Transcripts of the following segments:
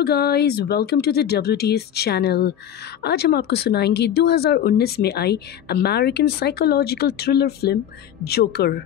Hello guys, welcome to the WTS channel. आज हम आपको सुनाएंगे 2019 में आई American psychological thriller film Joker.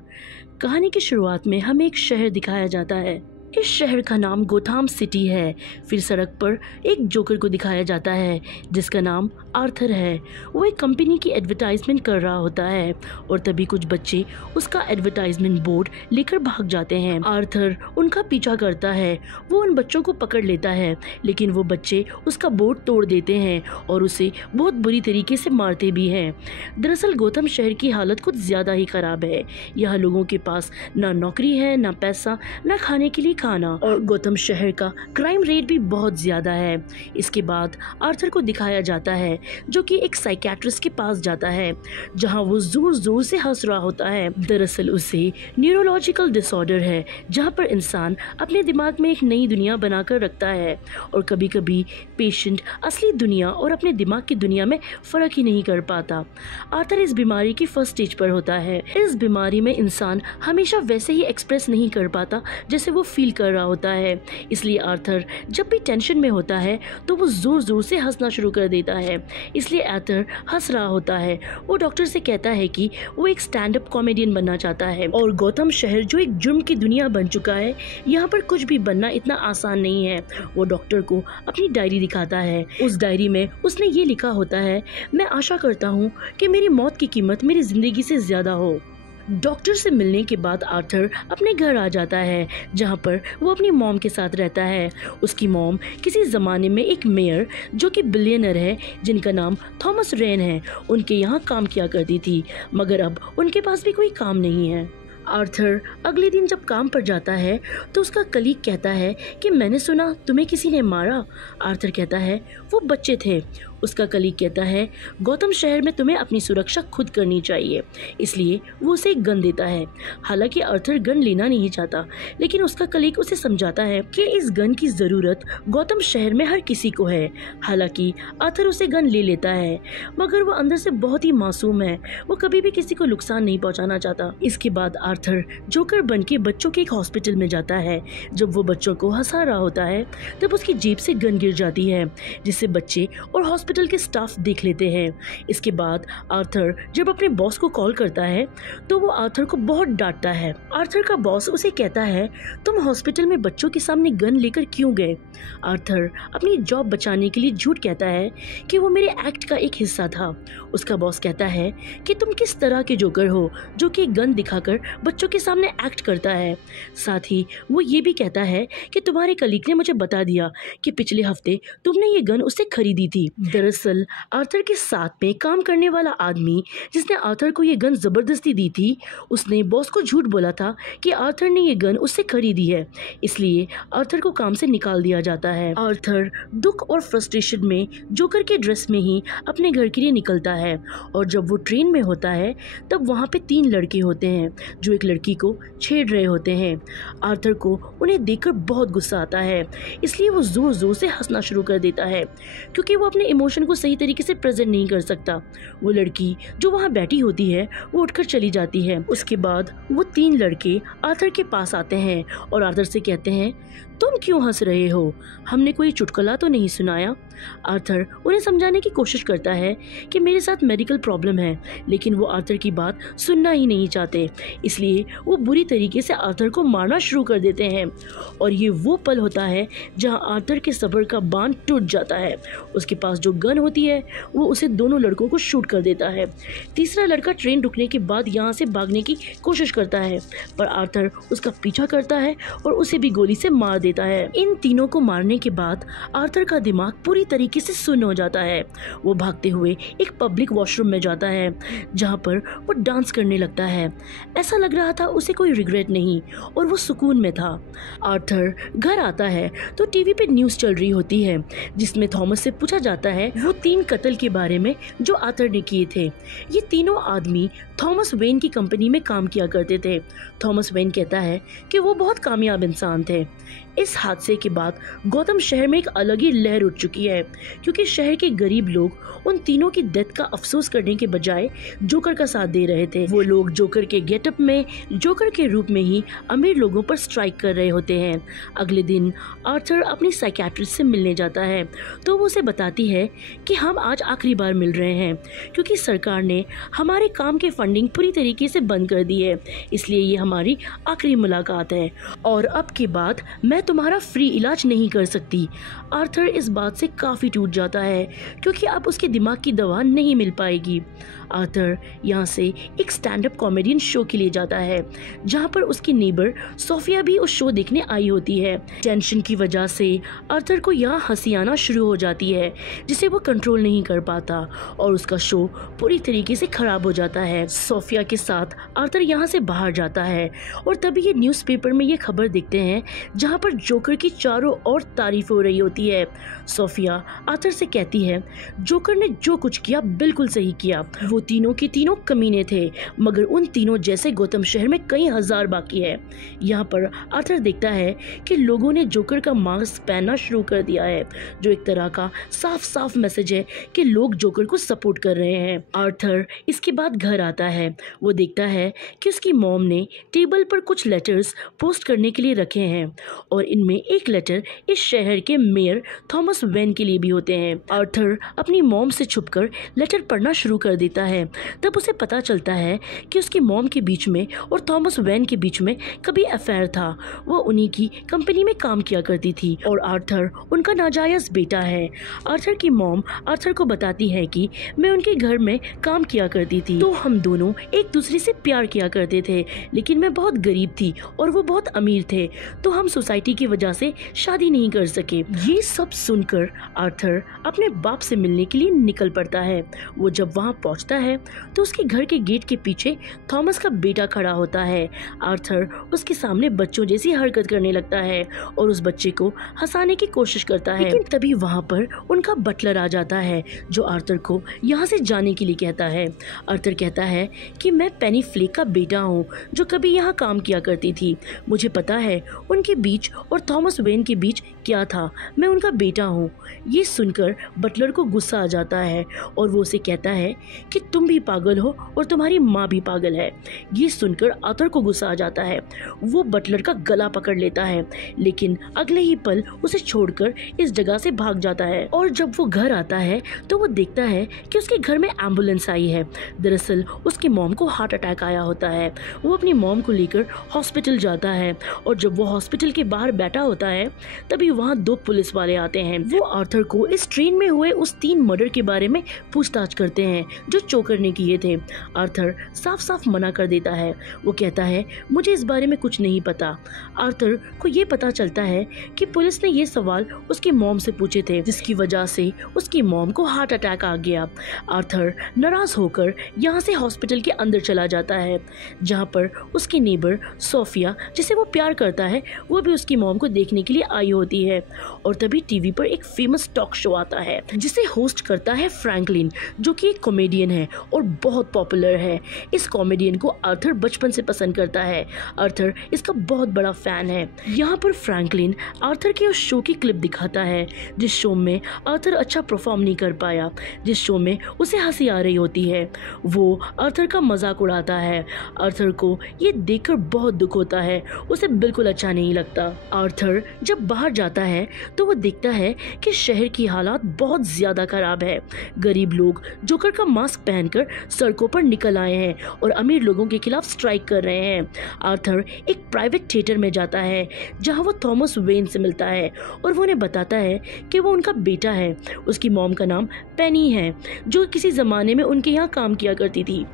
कहानी की शुरुआत में हमें एक शहर दिखाया जाता है। इस शहर का नाम गोथाम सिटी है। फिर सड़क पर एक जोकर को दिखाया जाता है जिसका नाम आर्थर है। वो एक कंपनी की एडवर्टाइजमेंट कर रहा होता है और तभी कुछ बच्चे उसका एडवर्टाइजमेंट बोर्ड लेकर भाग जाते हैं। आर्थर उनका पीछा करता है। वो उन बच्चों को पकड़ लेता है, लेकिन वो बच्चे उसका बोर्ड तोड़ देते हैं और उसे बहुत बुरी तरीके से मारते भी हैं। दरअसल गोथम शहर की हालत कुछ ज़्यादा ही ख़राब है। यहाँ लोगों के पास ना नौकरी है, ना पैसा, ना खाने के लिए खाना, और गोथम शहर का क्राइम रेट भी बहुत ज्यादा है। इसके बाद आर्थर को दिखाया जाता है जो कि एक साइकियाट्रिस्ट के पास जाता है, जहां वो जोर जोर से हंस रहा होता है। दरअसल उसे न्यूरोलॉजिकल डिसऑर्डर है, जहां पर इंसान अपने दिमाग में एक नई दुनिया बनाकर रखता है और कभी कभी पेशेंट असली दुनिया और अपने दिमाग की दुनिया में फर्क ही नहीं कर पाता। आर्थर इस बीमारी की फर्स्ट स्टेज पर होता है। इस बीमारी में इंसान हमेशा वैसे ही एक्सप्रेस नहीं कर पाता जैसे वो फील कर रहा होता है। इसलिए आर्थर जब भी टेंशन में होता है तो वो जोर जोर से हंसना शुरू कर देता है। इसलिए आर्थर हंस रहा होता है। वो डॉक्टर से कहता है कि वो एक स्टैंड अप कॉमेडियन बनना चाहता है और गौतम शहर जो एक जुर्म की दुनिया बन चुका है, यहाँ पर कुछ भी बनना इतना आसान नहीं है। वो डॉक्टर को अपनी डायरी दिखाता है। उस डायरी में उसने ये लिखा होता है, मैं आशा करता हूँ कि मेरी मौत की कीमत मेरी जिंदगी से ज्यादा हो। डॉक्टर से मिलने के बाद आर्थर अपने घर आ जाता है, जहां पर वो अपनी मॉम के साथ रहता है। उसकी मॉम किसी ज़माने में एक मेयर जो कि बिलियनर है, जिनका नाम थॉमस रेन है, उनके यहाँ काम किया करती थी, मगर अब उनके पास भी कोई काम नहीं है। आर्थर अगले दिन जब काम पर जाता है तो उसका कलीग कहता है कि मैंने सुना तुम्हें किसी ने मारा। आर्थर कहता है वो बच्चे थे। उसका कलीग कहता है गौतम शहर में तुम्हें अपनी सुरक्षा खुद करनी चाहिए, इसलिए वो उसे एक गन देता है। हालांकि आर्थर गन लेना नहीं चाहता, लेकिन उसका कलीग उसे समझाता है कि इस गन की ज़रूरत गौतम शहर में हर किसी को है। हालांकि आर्थर उसे गन ले लेता है, मगर वो अंदर से बहुत ही मासूम है। वो कभी भी किसी को नुकसान नहीं पहुंचाना चाहता। इसके बाद आर्थर जोकर बन के बच्चों के एक हॉस्पिटल में जाता है। जब वो बच्चों को हंसा रहा होता है तब उसकी जेब से गन गिर जाती है, जिससे बच्चे और हॉस्पिटल के स्टाफ देख लेते हैं। इसके बाद आर्थर जब अपने बॉस को कॉल करता है तो वो आर्थर को बहुत डांटता है। आर्थर का बॉस उसे कहता है तुम हॉस्पिटल में बच्चों के सामने गन लेकर क्यों गए। आर्थर अपनी जॉब बचाने के लिए झूठ कहता है कि वो मेरे एक्ट का एक हिस्सा था। उसका बॉस कहता है कि तुम किस तरह के जोकर हो जो कि गन दिखाकर बच्चों के सामने एक्ट करता है। साथ ही वो ये भी कहता है कि तुम्हारे कलीग ने मुझे बता दिया कि पिछले हफ्ते तुमने ये गन उससे खरीदी थी। दरअसल आर्थर के साथ में काम करने वाला आदमी जिसने आर्थर को ये गन जबरदस्ती दी थी, उसने बॉस को झूठ बोला था कि आर्थर ने ये गन उससे खरीदी है। इसलिए आर्थर को काम से निकाल दिया जाता है। आर्थर दुख और फ्रस्ट्रेशन में जोकर के ड्रेस में ही अपने घर के लिए निकलता है और जब वो ट्रेन में होता है तब वहाँ पे 3 लड़के होते हैं जो एक लड़की को छेड़ रहे होते हैं। आर्थर को उन्हें देखकर बहुत गुस्सा आता है, इसलिए वो जोर जोर से हंसना शुरू कर देता है क्योंकि वो अपने इमोशन को सही तरीके से प्रेजेंट नहीं कर सकता। वो लड़की जो वहाँ बैठी होती है वो उठकर चली जाती है। उसके बाद वो 3 लड़के आर्थर के पास आते हैं और आर्थर से कहते हैं तुम क्यों हंस रहे हो, हमने कोई चुटकुला तो नहीं सुनाया। आर्थर उन्हें समझाने की कोशिश करता है कि मेरे साथ मेडिकल प्रॉब्लम है, लेकिन वो आर्थर की बात सुनना ही नहीं चाहते। इसलिए वो बुरी तरीके से आर्थर को मारना शुरू कर देते हैं और ये वो पल होता है जहां आर्थर के सब्र का बांध टूट जाता है। उसके पास जो गन होती है वो उसे दोनों लड़कों को शूट कर देता है। तीसरा लड़का ट्रेन रुकने के बाद यहाँ से भागने की कोशिश करता है, पर आर्थर उसका पीछा करता है और उसे भी गोली से मार देता है। इन तीनों को मारने के बाद आर्थर का दिमाग पूरी तरीके से सुन्न हो जाता है। वो भागते हुए एक पब्लिक वॉशरूम में जाता है जहाँ पर वो डांस करने लगता है। ऐसा लग रहा था उसे कोई रिग्रेट नहीं और वो सुकून में था। आर्थर घर आता है तो टीवी पे न्यूज़ चल रही होती है जिसमें थॉमस से पूछा जाता है वो 3 कत्ल के बारे में जो आर्थर ने किए थे। ये तीनों आदमी थॉमस वेन की कंपनी में काम किया करते थे। थॉमस वेन कहता है कि वो बहुत कामयाब इंसान थे। इस हादसे के बाद गौतम शहर में एक अलग ही लहर उठ चुकी है, क्योंकि शहर के गरीब लोग उन तीनों की डेथ का अफसोस करने के बजाय जोकर का साथ दे रहे थे। वो लोग जोकर के गेटअप में, जोकर के रूप में ही अमीर लोगों पर स्ट्राइक कर रहे होते हैं। अगले दिन आर्थर अपनी साइकियाट्रिस्ट से मिलने जाता है, तो वो उसे बताती है कि हम आज आखिरी बार मिल रहे हैं, क्योंकि सरकार ने हमारे काम के फंडिंग पूरी तरीके से बंद कर दी है, इसलिए ये हमारी आखिरी मुलाकात है और अब के बाद मैं तुम्हारा फ्री इलाज नहीं कर सकती। आर्थर इस बात से काफ़ी टूट जाता है, क्योंकि अब उसके दिमाग की दवा नहीं मिल पाएगी। आर्थर यहाँ से एक स्टैंड अप कॉमेडियन शो के लिए जाता है, जहाँ पर उसकी नेबर सोफिया भी उस शो देखने आई होती है। टेंशन की वजह से आर्थर को यहाँ हंसी आना शुरू हो जाती है, जिसे वो कंट्रोल नहीं कर पाता और उसका शो पूरी तरीके से खराब हो जाता है। सोफिया के साथ आर्थर यहाँ से बाहर जाता है और तभी ये न्यूज़पेपर में ये खबर देखते हैं, जहाँ पर जोकर की चारों ओर तारीफ हो रही होती है। सोफिया आर्थर से कहती है, जोकर ने जो कुछ किया बिल्कुल सही किया, वो तीनों के तीनों कमीने थे, मगर उन तीनों जैसे गौतम शहर में कई हजार बाकी है। यहाँ पर आर्थर देखता है कि लोगों ने जोकर का मास्क पहनना शुरू कर दिया है, जो एक तरह का साफ साफ मैसेज है कि लोग जोकर को सपोर्ट कर रहे हैं। आर्थर इसके बाद घर आता है। वो देखता है कि उसकी मॉम ने टेबल पर कुछ लेटर्स पोस्ट करने के लिए रखे हैं और इनमें एक लेटर इस शहर के मेयर थॉमस वेन के लिए भी होते हैं। आर्थर अपनी मॉम से छुपकर लेटर पढ़ना शुरू कर देता है। तब उसे पता चलता है कि उसकी मॉम के बीच में और थॉमस वेन के बीच में कभी अफेयर था। वो उन्हीं की कंपनी में काम किया करती थी और आर्थर उनका नाजायज बेटा है। आर्थर की मॉम आर्थर को बताती है कि मैं उनके घर में काम किया करती थी, तो हम दोनों एक दूसरे से प्यार किया करते थे, लेकिन मैं बहुत गरीब थी और वो बहुत अमीर थे, तो हम सोसाइटी की वजह से शादी नहीं कर सके। ये सब सुनकर आर्थर अपने बाप से मिलने के लिए निकल पड़ता है। वो जब वहाँ पहुँचता है तो उसके घर के गेट के पीछे थॉमस का बेटा खड़ा होता है। आर्थर उसके सामने बच्चों जैसी हरकत करने लगता है और उस बच्चे को हंसाने की कोशिश करता है, लेकिन तभी वहाँ पर उनका बटलर आ जाता है, जो आर्थर को यहाँ से जाने के लिए कहता है। आर्थर कहता है कि मैं पेनी फ्लेक का बेटा हूँ, जो कभी यहाँ काम किया करती थी। मुझे पता है उनके बीच और थॉमस वेन के बीच क्या था, मैं उनका बेटा हूँ। ये सुनकर बटलर को गुस्सा आ जाता है और वो उसे कहता है कि तुम भी पागल हो और तुम्हारी माँ भी पागल है। ये सुनकर आर्थर को गुस्सा आ जाता है। वो बटलर का गला पकड़ लेता है, लेकिन अगले ही पल उसे छोड़कर इस जगह से भाग जाता है। और जब वो घर आता है तो वो देखता है कि उसके घर में एम्बुलेंस आई है। दरअसल उसकी मॉम को हार्ट अटैक आया होता है। वो अपनी मॉम को लेकर हॉस्पिटल जाता है और जब वो हॉस्पिटल के बाहर बैठा होता है तभी वहाँ 2 पुलिस वाले आते हैं। वो आर्थर को इस ट्रेन में हुए उस 3 मर्डर के बारे में पूछताछ करते हैं जो जोकर ने किए थे। आर्थर साफ साफ मना कर देता है। वो कहता है मुझे इस बारे में कुछ नहीं पता। आर्थर को ये पता चलता है कि पुलिस ने ये सवाल उसकी मॉम से पूछे थे, जिसकी वजह से उसकी मॉम को हार्ट अटैक आ गया। आर्थर नाराज होकर यहाँ से हॉस्पिटल के अंदर चला जाता है, जहाँ पर उसकी नेबर सोफिया, जिसे वो प्यार करता है, वो भी उसकी मॉम को देखने के लिए आई होती है। और तभी टीवी पर एक फेमस टॉक शो आता है जिसे होस्ट करता है फ्रैंकलिन, जो कि एक कॉमेडियन है और बहुत पॉपुलर है। इस कॉमेडियन को आर्थर बचपन से पसंद करता है। आर्थर इसका बहुत बड़ा फैन है। यहाँ पर फ्रैंकलिन आर्थर के उस शो की क्लिप दिखाता है जिस शो में आर्थर अच्छा परफॉर्म नहीं कर पाया, जिस शो में उसे हंसी आ रही होती है। वो आर्थर का मजाक उड़ाता है। आर्थर को ये देखकर बहुत दुख होता है, उसे बिल्कुल अच्छा नहीं लगता। आर्थर जब बाहर जाता है तो वो देखता है कि शहर की हालात बहुत ज्यादा खराब है। गरीब लोग जोकर का मास्क पहनकर सड़कों पर निकल आए हैं और अमीर लोगों के खिलाफ स्ट्राइक कर रहे हैं। आर्थर एक प्राइवेट थिएटर में जाता है जहां वो थॉमस वेन से मिलता है और वो उन्हें बताता है कि वो उनका बेटा है। उसकी मॉम का नाम पेनी है, जो किसी ज़माने में उनके यहाँ काम किया करती थी।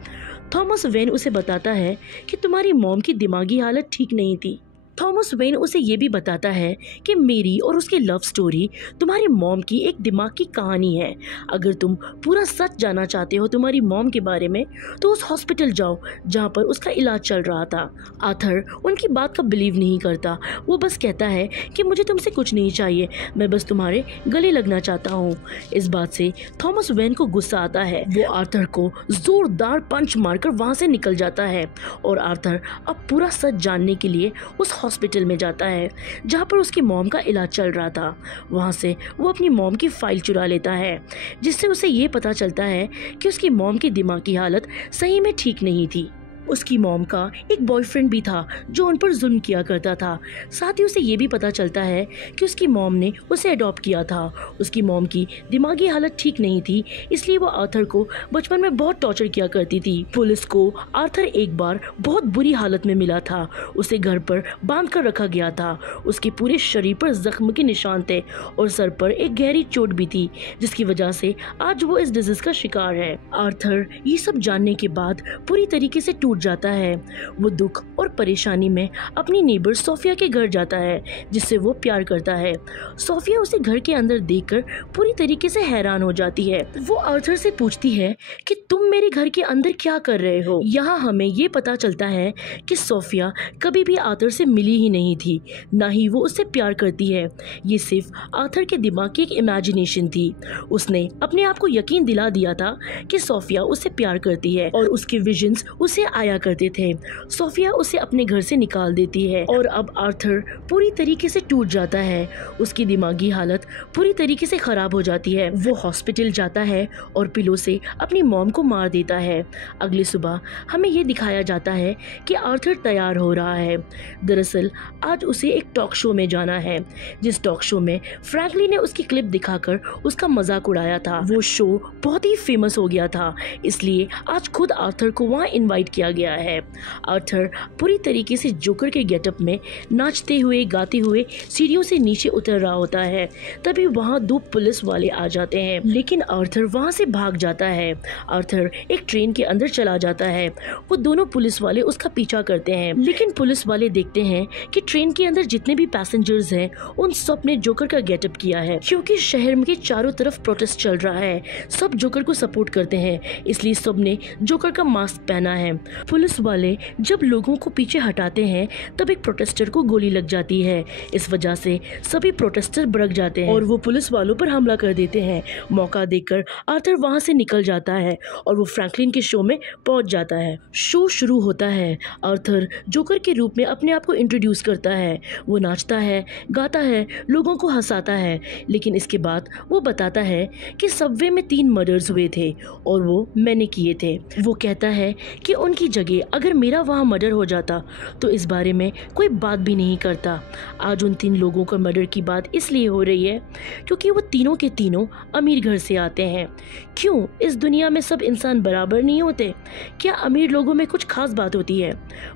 थॉमस वेन उसे बताता है कि तुम्हारी मॉम की दिमागी हालत ठीक नहीं थी। थॉमस वेन उसे ये भी बताता है कि मेरी और उसकी लव स्टोरी तुम्हारी मॉम की एक दिमाग की कहानी है। अगर तुम पूरा सच जानना चाहते हो तुम्हारी मॉम के बारे में तो उस हॉस्पिटल जाओ जहाँ पर उसका इलाज चल रहा था। आर्थर उनकी बात का बिलीव नहीं करता। वो बस कहता है कि मुझे तुमसे कुछ नहीं चाहिए, मैं बस तुम्हारे गले लगना चाहता हूँ। इस बात से थॉमस वेन को गुस्सा आता है। वो आर्थर को जोरदार पंच मारकर वहाँ से निकल जाता है और आर्थर अब पूरा सच जानने के लिए उस हॉस्पिटल में जाता है जहाँ पर उसकी मॉम का इलाज चल रहा था। वहाँ से वो अपनी मॉम की फाइल चुरा लेता है, जिससे उसे ये पता चलता है कि उसकी मॉम की दिमाग की हालत सही में ठीक नहीं थी। उसकी मॉम का एक बॉयफ्रेंड भी था जो उन पर जुल्म किया करता था। साथ ही उसे ये भी पता चलता है कि उसकी मॉम ने उसे अडॉप्ट किया था। उसकी मॉम की दिमागी हालत ठीक नहीं थी, इसलिए वो आर्थर को बचपन में बहुत टॉर्चर किया करती थी। पुलिस को आर्थर एक बार बहुत बुरी हालत में मिला था। उसे घर पर बांध कर रखा गया था। उसके पूरे शरीर पर जख्म के निशान थे और सर पर एक गहरी चोट भी थी, जिसकी वजह से आज वो इस डिजीज का शिकार है। आर्थर ये सब जानने के बाद पूरी तरीके से टूट जाता है। वो दुख और परेशानी में अपनी नेबर सोफिया के घर जाता है, जिससे वो प्यार करता है। सोफिया उसे घर के अंदर देखकर पूरी तरीके से हैरान हो जाती है। वो आर्थर से पूछती है कि तुम मेरे घर के अंदर क्या कर रहे हो। यहाँ हमें ये पता चलता है कि सोफिया कभी भी आर्थर से मिली ही नहीं थी, ना ही वो उससे प्यार करती है। ये सिर्फ आर्थर के दिमाग की एक इमेजिनेशन थी। उसने अपने आप को यकीन दिला दिया था कि सोफिया उससे प्यार करती है और उसके विजन्स उसे आया करते थे। सोफिया उसे अपने घर से निकाल देती है और अब आर्थर पूरी तरीके से टूट जाता है। उसकी दिमागी हालत पूरी तरीके से खराब हो जाती है। वो हॉस्पिटल जाता है और पिलो से अपनी मॉम को मार देता है। अगली सुबह हमें ये दिखाया जाता है कि आर्थर तैयार हो रहा है। दरअसल आज उसे एक टॉक शो में जाना है, जिस टॉक शो में फ्रैंकलिन ने उसकी क्लिप दिखाकर उसका मजाक उड़ाया था। वो शो बहुत ही फेमस हो गया था, इसलिए आज खुद आर्थर को वहाँ इनवाइट किया गया है। आर्थर पूरी तरीके से जोकर के गेटअप में नाचते हुए गाते हुए सीढ़ियों से नीचे उतर रहा होता है। तभी वहाँ दो पुलिस वाले आ जाते हैं, लेकिन आर्थर वहाँ से भाग जाता है। आर्थर एक ट्रेन के अंदर चला जाता है। वो दोनों पुलिस वाले उसका पीछा करते हैं, लेकिन पुलिस वाले देखते हैं कि ट्रेन के अंदर जितने भी पैसेंजर्स हैं उन सब ने जोकर का गेटअप किया है, क्योंकि शहर में चारों तरफ प्रोटेस्ट चल रहा है। सब जोकर को सपोर्ट करते हैं, इसलिए सब ने जोकर का मास्क पहना है। पुलिस वाले जब लोगों को पीछे हटाते हैं तब एक प्रोटेस्टर को गोली लग जाती है। इस वजह से सभी प्रोटेस्टर भड़क जाते हैं और वो पुलिस वालों पर हमला कर देते हैं। मौका देखकर आर्थर वहां से निकल जाता है और वो फ्रैंकलिन के शो में पहुंच जाता है। शो शुरू होता है। आर्थर जोकर के रूप में अपने आप को इंट्रोड्यूस करता है। वो नाचता है, गाता है, लोगों को हंसाता है, लेकिन इसके बाद वो बताता है कि सबवे में 3 मर्डर्स हुए थे और वो मैंने किए थे। वो कहता है कि उनकी जगह अगर मेरा वहाँ मर्डर हो जाता तो इस बारे में कोई बात भी नहीं करता। आज उन 3 लोगों का मर्डर की बात इसलिए हो रही है क्योंकि वो तीनों के तीनों अमीर घर से आते हैं। क्यों इस दुनिया में सब इंसान बराबर नहीं होते? क्या अमीर लोगों में कुछ खास बात होती है?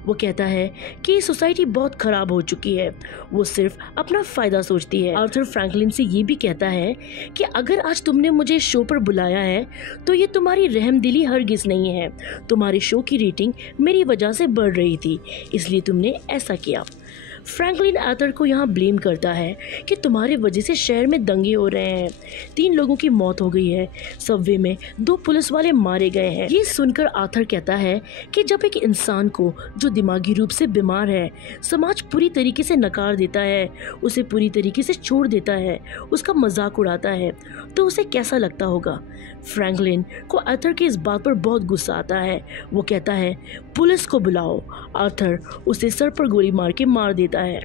वो कहता है कि सोसाइटी बहुत खराब हो चुकी है, वो सिर्फ अपना फायदा सोचती है। आर्थर फ्रैंकलिन से ये भी कहता है कि अगर आज तुमने मुझे शो पर बुलाया है तो ये तुम्हारी रहमदिली हरगिज नहीं है। तुम्हारे शो की रेटिंग मेरी वजह से बढ़ रही थी, इसलिए तुमने ऐसा किया। फ्रैंकलिन आर्थर को यहाँ ब्लेम करता है कि तुम्हारे वजह से शहर में दंगे हो रहे हैं, 3 लोगों की मौत हो गई है, सबवे में 2 पुलिस वाले मारे गए हैं। ये सुनकर आर्थर कहता है कि जब एक इंसान को जो दिमागी रूप से बीमार है समाज पूरी तरीके से नकार देता है, उसे पूरी तरीके से छोड़ देता है, उसका मजाक उड़ाता है, तो उसे कैसा लगता होगा। फ्रैंकलिन को आर्थर की इस बात पर बहुत गुस्सा आता है। वो कहता है पुलिस को बुलाओ। आर्थर उसे सर पर गोली मार के मार देता है।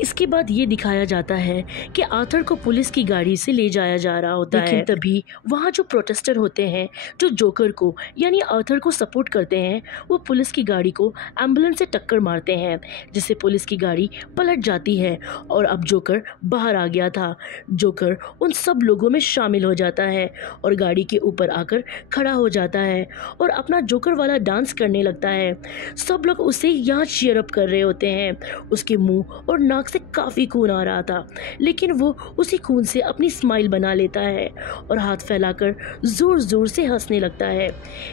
इसके बाद ये दिखाया जाता है कि आर्थर को पुलिस की गाड़ी से ले जाया जा रहा होता है, लेकिन तभी वहाँ जो प्रोटेस्टर होते हैं जो जोकर को यानी आर्थर को सपोर्ट करते हैं, वो पुलिस की गाड़ी को एम्बुलेंस से टक्कर मारते हैं, जिससे पुलिस की गाड़ी पलट जाती है और अब जोकर बाहर आ गया था। जोकर उन सब लोगों में शामिल हो जाता है और गाड़ी के ऊपर आकर खड़ा हो जाता है और अपना जोकर वाला डांस करने लगता है। सब लोग उसे यहाँ चीयर अप कर रहे होते हैं। उसके मुंह और नाक से काफी खून आ रहा था, लेकिन वो उसी खून से अपनी स्माइल बना लेता है और हाथ फैलाकर जोर जोर से हंसने लगता है।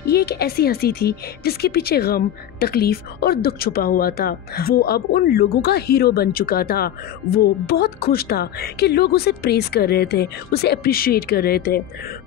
ये एक ऐसी हंसी थी जिसके पीछे गम, तकलीफ और दुख छुपा हुआ था। वो अब उन लोगों का हीरो बन चुका था। वो बहुत खुश था कि लोग उसे प्रेज कर रहे थे, उसे अप्रिशिएट कर रहे थे।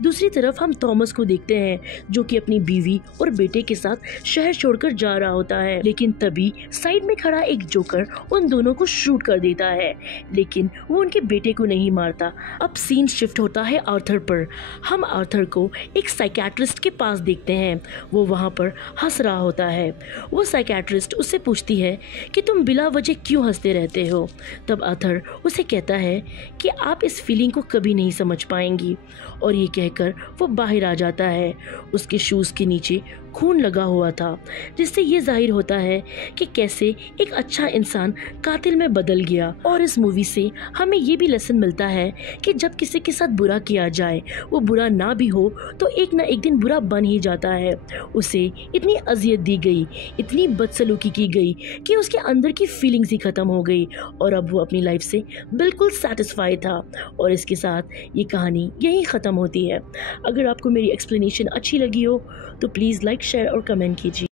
दूसरी तरफ हम थॉमस को देखते हैं जो कि अपनी बीवी और बेटे के साथ शहर छोड़कर जा रहा होता है, लेकिन तभी साइड में खड़ा एक जोकर उन दोनों को शूट कर कर देता है, लेकिन वो उनके बेटे को नहीं मारता। अब सीन शिफ्ट होता है आर्थर पर। हम आर्थर को एक साइकियाट्रिस्ट के पास देखते हैं। वो वहाँ पर हंस रहा होता है। वो साइकियाट्रिस्ट उससे पूछती है कि तुम बिला वजह क्यों हंसते रहते हो। तब आर्थर उसे कहता है कि आप इस फीलिंग को कभी नहीं समझ पाएंगी, और ये कहकर वो बाहर आ जाता है। उसके शूज़ के नीचे खून लगा हुआ था, जिससे ये जाहिर होता है कि कैसे एक अच्छा इंसान कातिल में बदल गया। और इस मूवी से हमें ये भी लेसन मिलता है कि जब किसी के साथ बुरा किया जाए, वो बुरा ना भी हो तो एक ना एक दिन बुरा बन ही जाता है। उसे इतनी अजियत दी गई, इतनी बदसलूकी की गई कि उसके अंदर की फीलिंग्स ही ख़त्म हो गई, और अब वो अपनी लाइफ से बिल्कुल सेटिस्फाइड था। और इसके साथ ये कहानी यहीं ख़त्म होती है। अगर आपको मेरी एक्सप्लेनेशन अच्छी लगी हो तो प्लीज़ लाइक, शेयर और कमेंट कीजिए।